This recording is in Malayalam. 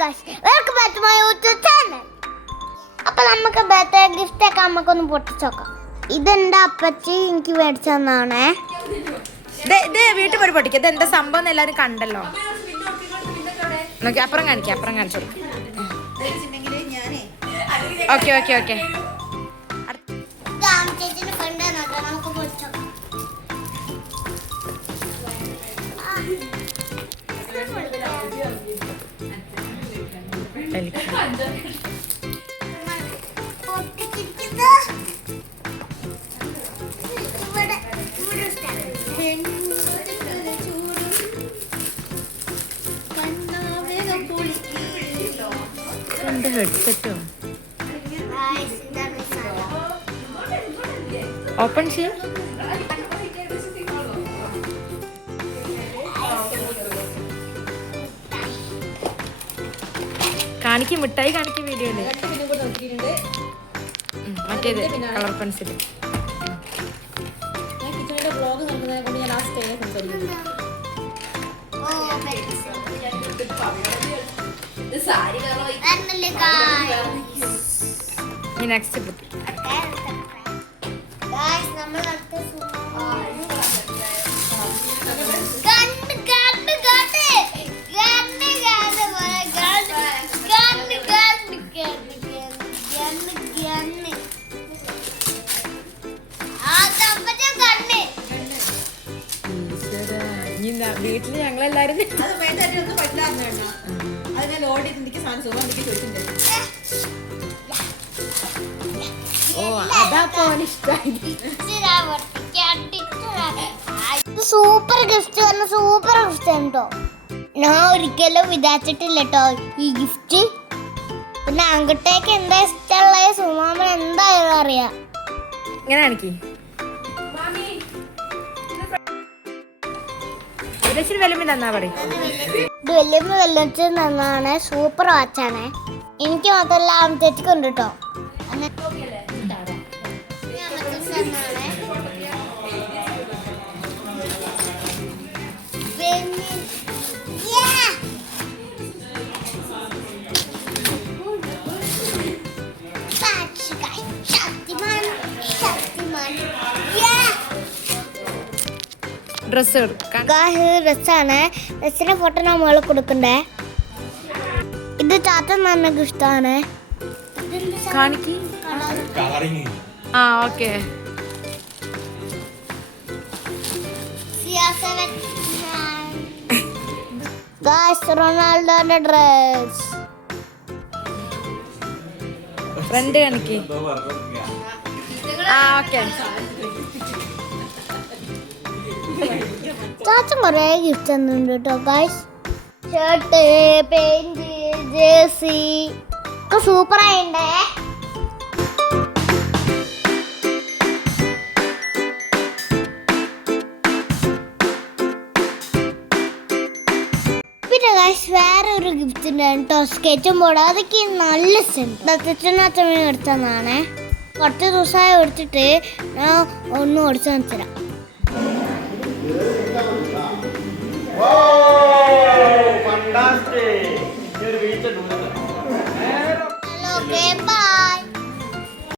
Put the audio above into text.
Welcome back to my YouTube channel. അപ്പോൾ നമുക്ക് ബർത്ത്ഡേ ഗിഫ്റ്റ് ഒക്കെ നമുക്കൊന്ന് പൊട്ടിച്ചോക്കാം. ഇതെന്റെ അപ്പച്ചി എനിക്ക് മേടിച്ചു തന്നാണേ. വീട്ടിൽ പോയി പൊട്ടിക്കുക. ഇത് എന്താ സംഭവം എല്ലാവരും കണ്ടല്ലോ. നോക്കി അപ്പുറം കാണിച്ചു കൊടുക്കും. ഓക്കെ ഓക്കെ ഓക്കെ നമുക്ക് പൊട്ടിച്ചോക്കാം. ഹെഡ്സെറ്റോ ഓപ്പൺ ചെയ്യും. കാണിക്കും മിഠായി കാണിക്കും വീഡിയോയില്. മറ്റേത് കളർ പെൻസിൽ. നെക്സ്റ്റ് വീട്ടില് ഞങ്ങളെല്ലാരും സൂപ്പർ ഗിഫ്റ്റ് സൂപ്പർ ഗിഫ്റ്റ് കേട്ടോ. ഞാൻ ഒരിക്കലും വിചാരിച്ചിട്ടില്ല കേട്ടോ ഈ ഗിഫ്റ്റ്. പിന്നെ അങ്ങോട്ടേക്ക് എന്താ ഇഷ്ടമുള്ളത് സുമാമൻ എന്തായാലും അറിയാം. ഇങ്ങനെ കാണിക്ക്. ഇത് വെല്ലുമ്പ തന്നാണ്. സൂപ്പർ വാച്ചാണ്. എനിക്ക് മാത്രമല്ല ചേച്ചിക്ക് ഉണ്ട് കേട്ടോ. ഡ്രസ്സാണ്. ഡ്രസ്സിന്റെ ഫോട്ടോ നമ്മൾ കൊടുക്കണ്ടേ. ഇത് ചാത്ത നല്ല ഗിഫ്റ്റാണ്. റൊണാൾഡോന്റെ ഡ്രസ്. ഫ്രണ്ട് കാണിക്ക്. ചാച്ചൻ കുറേ ഗിഫ്റ്റ് തന്നിട്ടുണ്ട് കേട്ടോ ഗായ്സ്. ഷർട്ട്, പെയിന്റ്, ജേഴ്സി ഒക്കെ സൂപ്പറായിണ്ടേ. പിന്നെ ഗായ്സ് വേറെ ഒരു ഗിഫ്റ്റ് ഉണ്ടായിരുന്നു കേട്ടോ. സ്കെച്ചും ബോർഡ്. അതൊക്കെ നല്ല അച്ഛനും എടുത്തതാണ്. കുറച്ച് ദിവസമായി എടുത്തിട്ട് ഞാൻ ഒന്നും ഓടിച്ചു കാണിച്ചുതരാം.